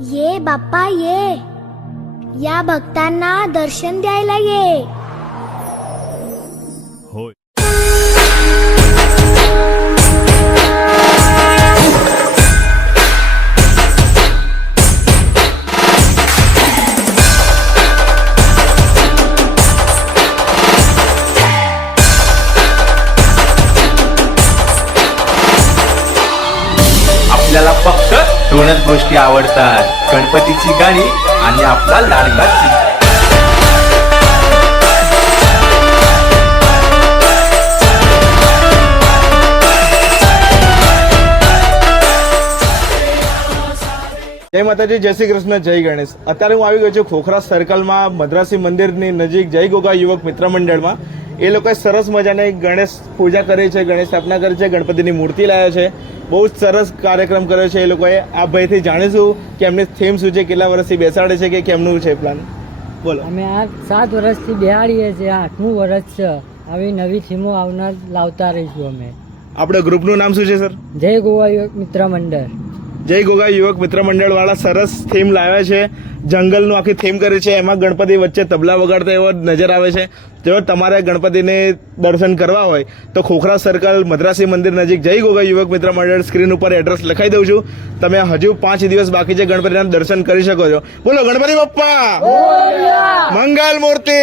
ये बाप्पा ये या भक्तांना दर्शन द्यायला ये. होय. आपल्याला फक्त दोनच गोष्टी आवडतात, गणपतीची गाणी आणि आपला लाडका चिमण्या. જય માતાજી, જય શ્રી કૃષ્ણ, જય ગણેશ. અત્યારે હું આવી ગયો છું ખોખરા સર્કલમાં મદ્રાસી મંદિરની નજીક જય ગોગા યુવક મિત્ર મંડળમાં. એ લોકોએ સરસ મજાની ગણેશ પૂજા કરી છે, ગણેશ સ્થાપના કરી છે, ગણપતિની મૂર્તિ લાવ્યા છે. બહુ જ સરસ કાર્યક્રમ કર્યો છે એ લોકોએ. આ ભાઈથી જાણીશું કે એમની થીમ શું છે, કેટલા વર્ષથી બેસાડે છે કે કેમનું છે પ્લાન. બોલો. અમે આ 7 વર્ષથી બેહાડીએ છીએ, 8મું વર્ષ છે. આવી નવી થીમો આવનાર લાવતા રહીશું અમે. આપણા ગ્રુપનું નામ શું છે સર? જય ગોવા યુવક મિત્ર મંડળ. જય ગોગા યુવક મિત્ર મંડળ વાળા સરસ થીમ લાવ્યા છે. જંગલનું આખી થીમ કરી છે. એમાં ગણપતિ વચ્ચે તબલા વગાડતા એવો નજર આવે છે. જો તમારે ગણપતિને દર્શન કરવા હોય તો ખોખરા સર્કલ મદ્રાસી મંદિર નજીક જય ગોગા યુવક મિત્ર મંડળ. સ્ક્રીન ઉપર એડ્રેસ લખાઈ દઉં છું. તમે હજુ 5 દિવસ બાકી છે, ગણપતિના દર્શન કરી શકો છો. બોલો ગણપતિ બાપ્પા, મંગલ મૂર્તિ.